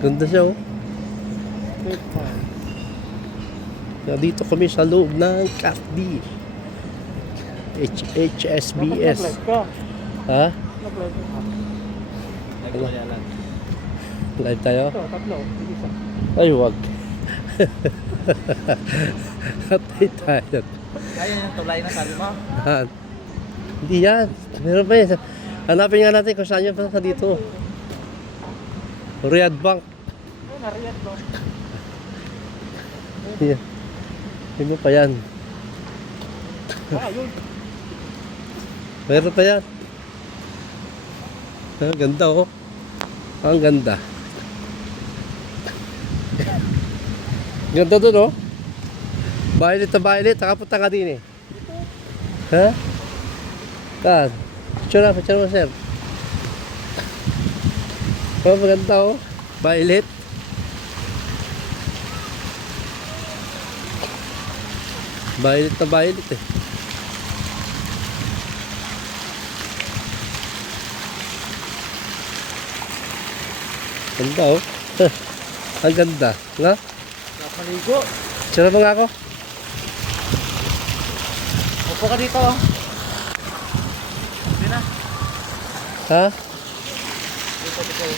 Ganda siya oh. Dito kami sa loob ng CAFD. HSBS. Ha? Live tayo? Ay, wag. Hatay tayo. Kaya yung tulay na sabi mo? Hindi yan. Meron pa yan. Hanapin nga natin kung saan yan pa dito. Riyadh Bank. Riyadh Bank. Yan. Ano pa yan? Yun. Meron pa yan. Ang ganda oh. Ang ganda. Ganda doon oh. Violet na violet. Nakapunta ka din eh. Ha? Kan? Picture mo sir. Oh, maganda oh. Violet. Violet na violet eh. Ganda oh. Ang ganda. Nga? Napaligo. Picture mo nga ako. Upo ka dito. Hindi na. Ha? Dito.